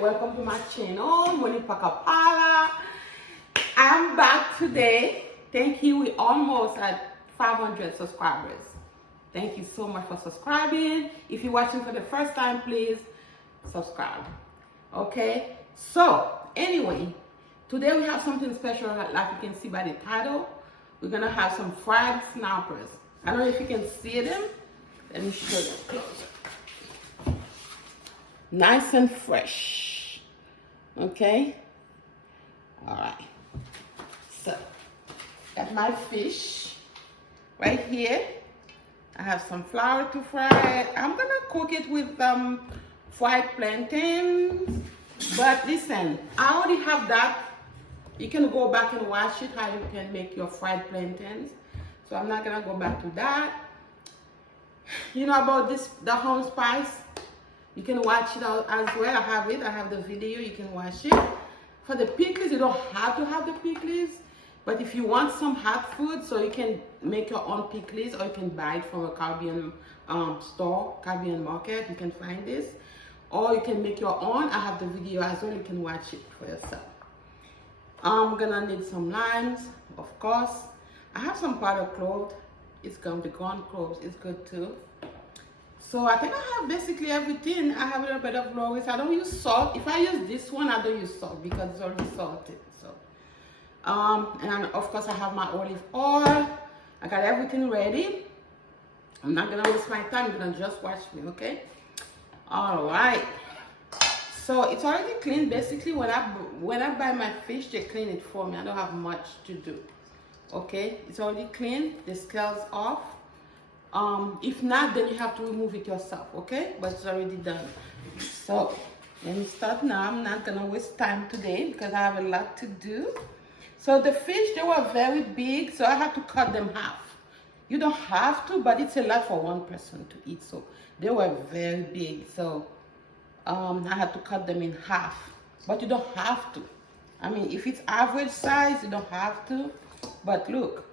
welcome to my channel, Monique Pakapala. I'm back today. Thank you. We almost at 500 subscribers. Thank you so much for subscribing. If you're watching for the first time, please subscribe. Okay, so anyway, today we have something special, like you can see by the title. We're gonna have some fried snappers. I don't know if you can see them. Let me show you close. Nice and fresh. Okay. All right. So, got my fish right here. I have some flour to fry. I'm gonna cook it with fried plantains. But listen, I already have that. You can go back and watch it, how you can make your fried plantains. So I'm not gonna go back to that. You know about this, the home spice? You can watch it out as well. I have it. I have the video. You can watch it. For the pickles, you don't have to have the pickles. But if you want some hot food, so you can make your own pickles, or you can buy it from a Caribbean store, Caribbean market. You can find this. Or you can make your own. I have the video as well. You can watch it for yourself. I'm gonna need some limes, of course. I have some powder clove. It's going to be ground cloves. It's good too. So I think I have basically everything. I have a little bit of Loris. I don't use salt. If I use this one, I don't use salt because it's already salted. So, and of course I have my olive oil. I got everything ready. I'm not gonna waste my time. You're gonna just watch me, okay? All right. So it's already clean. Basically, when I buy my fish, they clean it for me. I don't have much to do. Okay, it's already clean. The scales off. If not, then you have to remove it yourself, okay? But it's already done. So let me start now. I'm not gonna waste time today because I have a lot to do. So the fish, they were very big, so I had to cut them half. You don't have to, but it's a lot for one person to eat. So they were very big. So I had to cut them in half. But you don't have to. I mean, if it's average size, you don't have to. But look.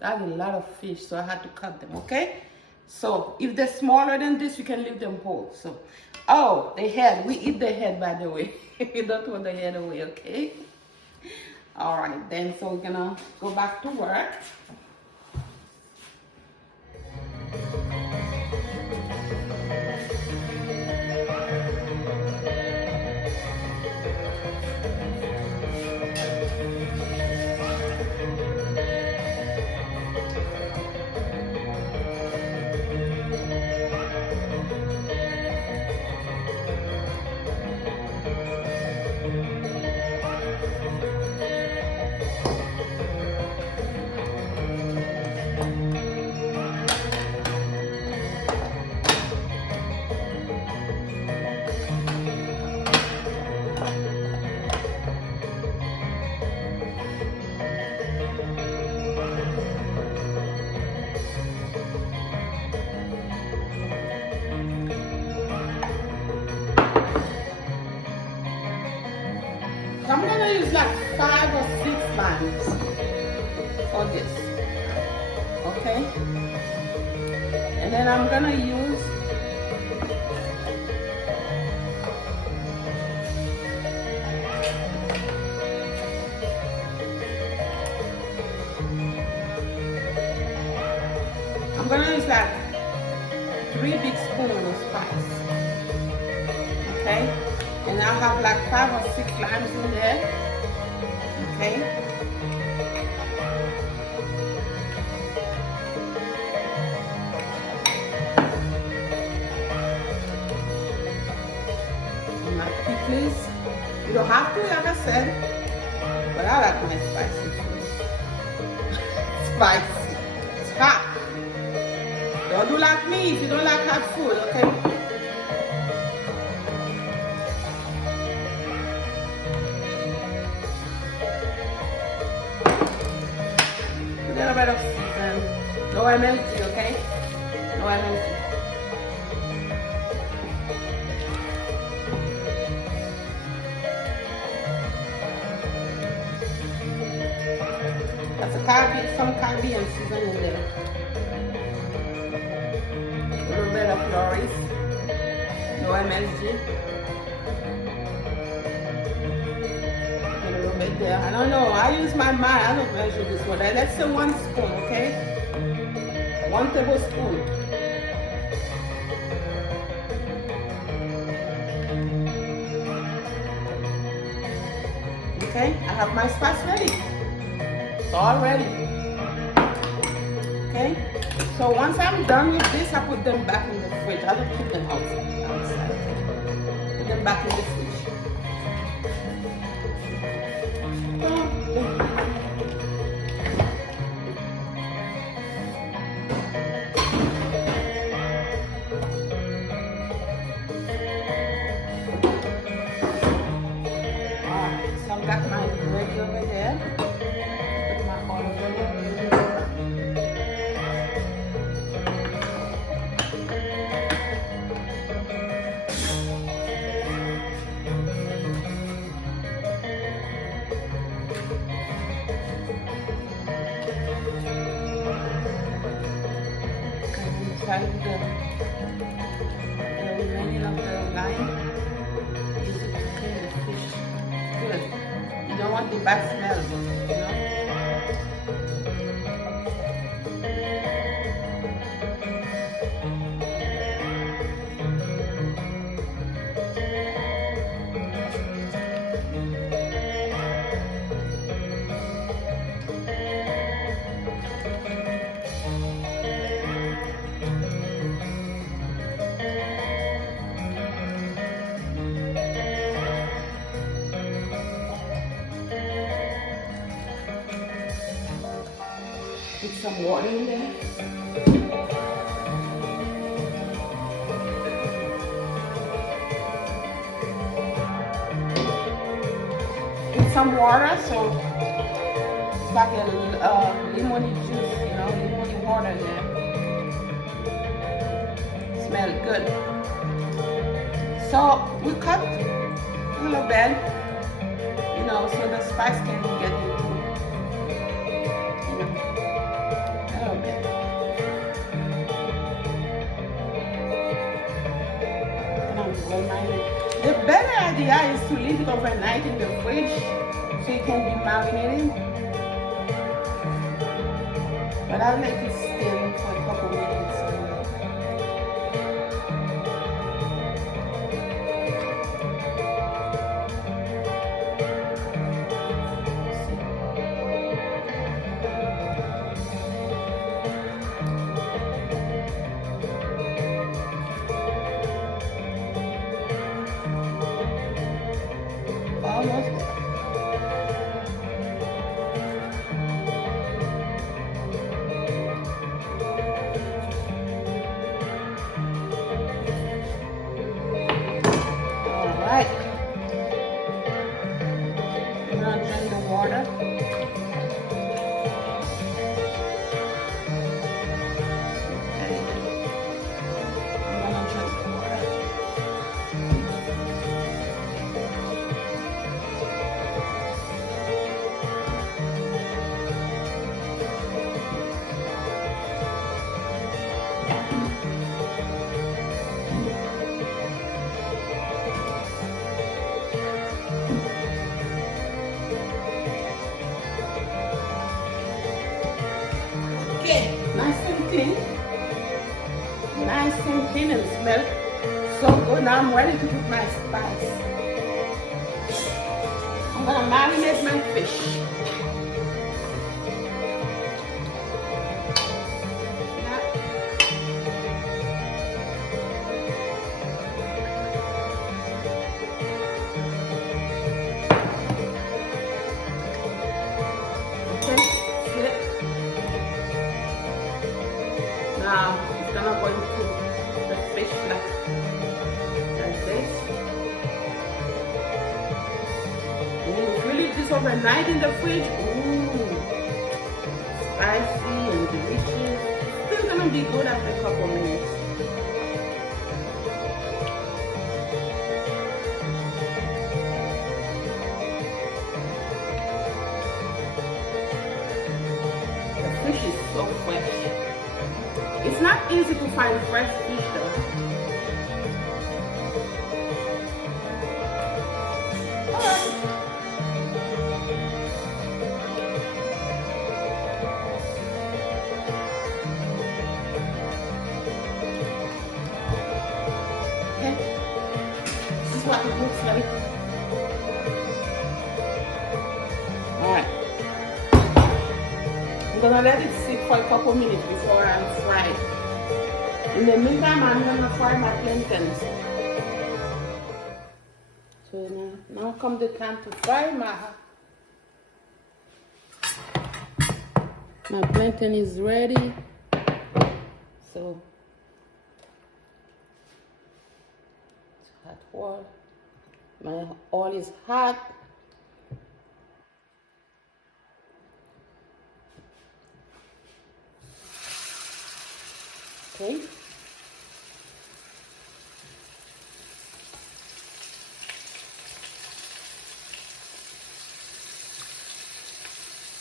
That's a lot of fish, so I had to cut them, okay? So if they're smaller than this, you can leave them whole. So, oh, the head. We eat the head, by the way. We don't throw the head away, okay? All right, then, so we're gonna go back to work. I'm gonna use like 5 or 6 limes for this, okay? And then I'm gonna use like 3 big spoons of spice, okay? And I have like 5 or 6 limes in there, okay? And my pickles. You don't have to, like I said, but I like my spicy food. Spicy. It's hot. Don't do like me if you don't like hot food, okay? A little bit of season. No MSG, okay? No MSG. That's a Caribbean, some Caribbean season in there. A little bit of Loris. No MSG. it there. I don't know. I use my mind. I don't measure this one. Let's say 1 spoon, okay? 1 tablespoon. Okay, I have my spice ready. It's all ready. Okay, so once I'm done with this, I put them back in the fridge. I don't keep them outside. Put them back in the fridge. Got my ready over there. Put my olive oil. Inside the remaining of the lime is to clean the fish. Good. You don't want the bad smell, you know? Put some water in there. Put some water, so it's like a lemon juice, you know, lemon water in there. Smells good. So we cut a little bit, you know, so the spice can get into, you know. The better idea is to leave it overnight in the fridge so it can be marinated. But I'll let it steam for a couple minutes. Almost. All right. I'm gonna drain the water. Okay, nice and clean. Nice and clean and smell so good. Now I'm ready to put my spice. I'm gonna marinate my fish. Now it's gonna go into the fish like this. Ooh, if you leave this overnight in the fridge, ooh, spicy and delicious. Still gonna be good after a couple minutes. The fish is so fresh. It's not easy to find fresh fish though. Alright. like. Alright. I'm gonna let it sit for a couple minutes before I fry it. In the meantime, I'm gonna fry my plantains. So now comes the time to fry my plantain is ready. So hot oil. My oil is hot. Okay.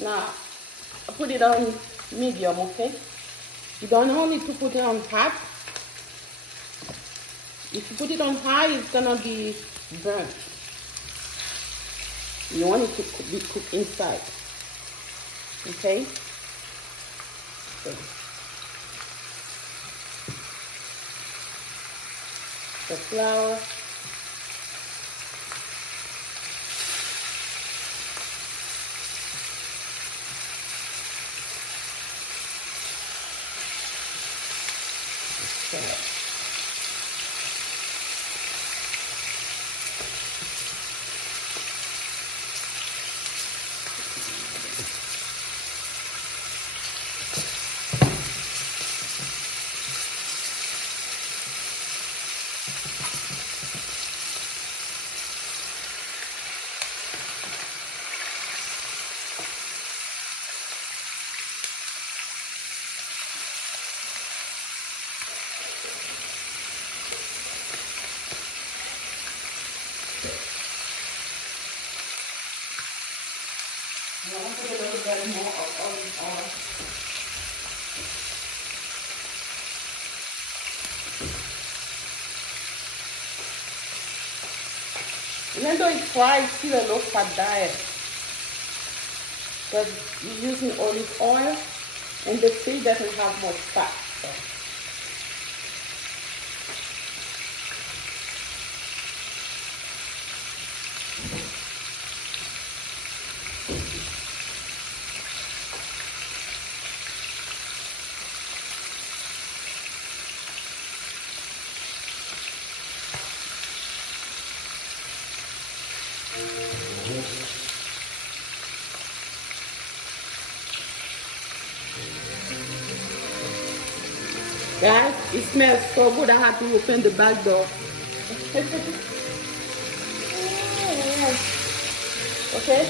Now I put it on medium, okay? You don't need to put it on hot. If you put it on high, it's gonna be burnt. You want it to be cooked inside. Okay? So, the flour. Okay. I want to put a little bit more of olive oil. Even though it's fried, it's still a low-fat diet. Because you're using olive oil and the fish doesn't have much fat. So. Guys, it smells so good. I have to open the back door. Okay? Okay.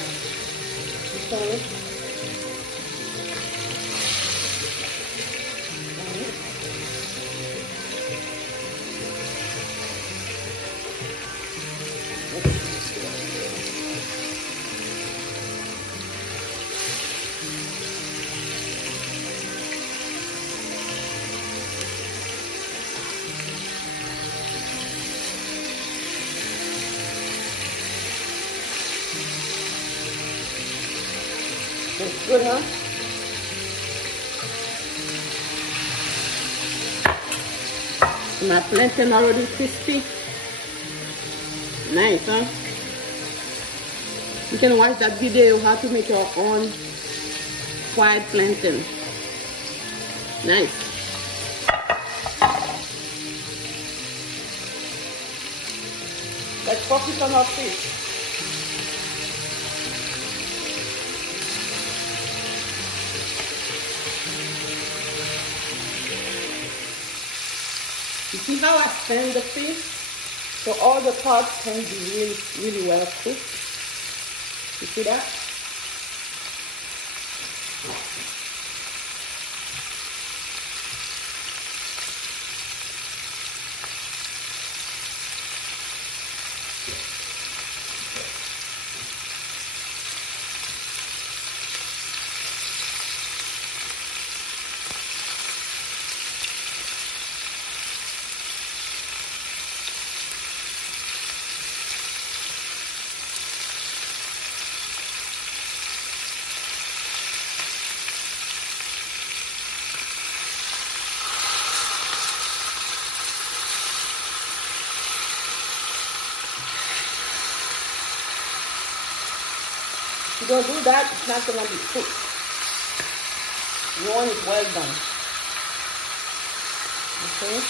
It's good, huh? My plantain already crispy. Nice, huh? You can watch that video how to make your own fried plantain. Nice. Let's focus on our fish. You see how I sand the fish? So all the parts can be really, really well cooked. You see that? If you don't do that, it's not gonna be cooked. You want it well done. Okay.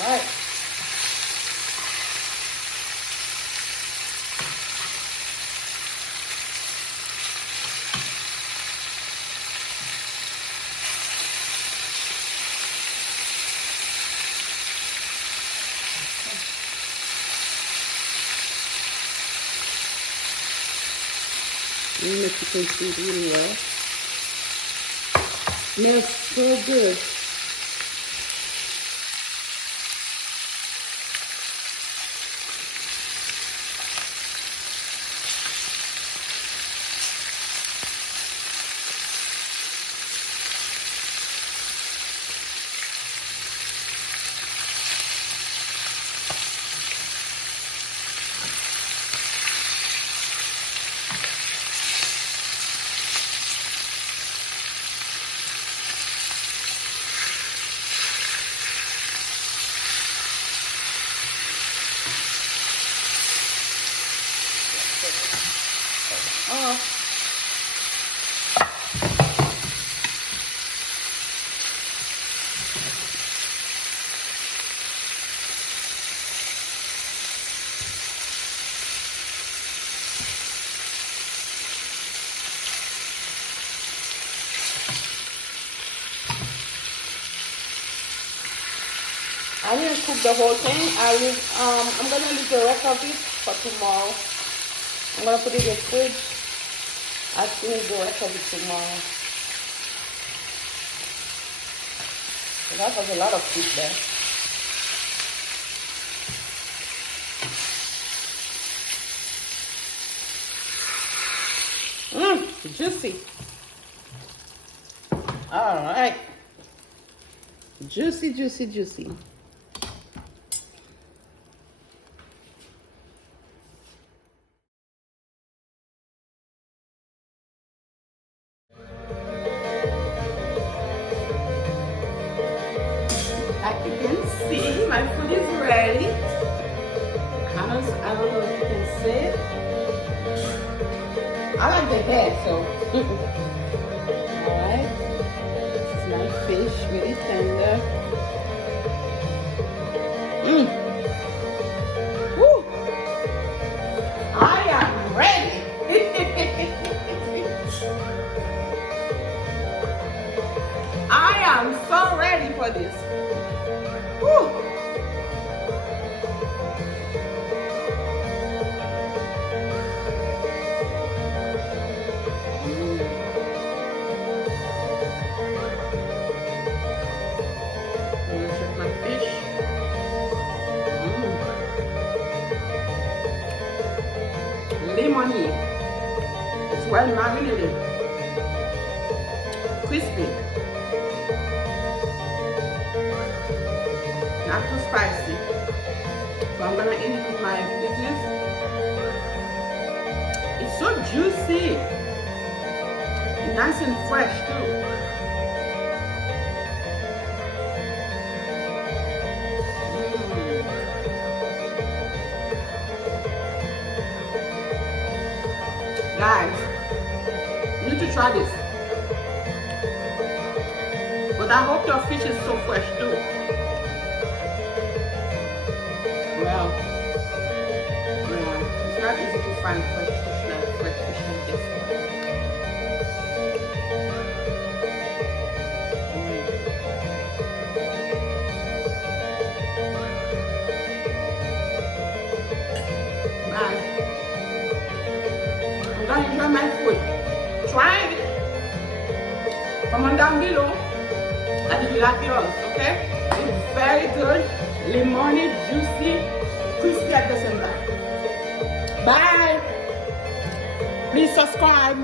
All right. You make chicken feet really well. Smells so good. Oh. I didn't cook the whole thing. I'm gonna leave the rest of it for tomorrow. I'm gonna put it in the fridge. I'll finish the rest of it tomorrow. So that was a lot of food there. Juicy. All right. Juicy, juicy, juicy. Like you can see, my food is ready. I don't know if you can see it. I like the head, so. Alright. This is my fish, really tender. Woo! I am ready. I am so ready for this. Woo! Lemony. It's well marinated. Crispy. Not too spicy. So I'm gonna eat it with my pickles. It's so juicy. Nice and fresh too. Guys, you need to try this. But I hope your fish is so fresh too. Well, yeah, it's not easy to find fresh fish like this. Enjoy my food. Try it. Comment down below. I did you like yours, okay? It's very good. Lemony, juicy, crispy at the same time. Bye. Please subscribe.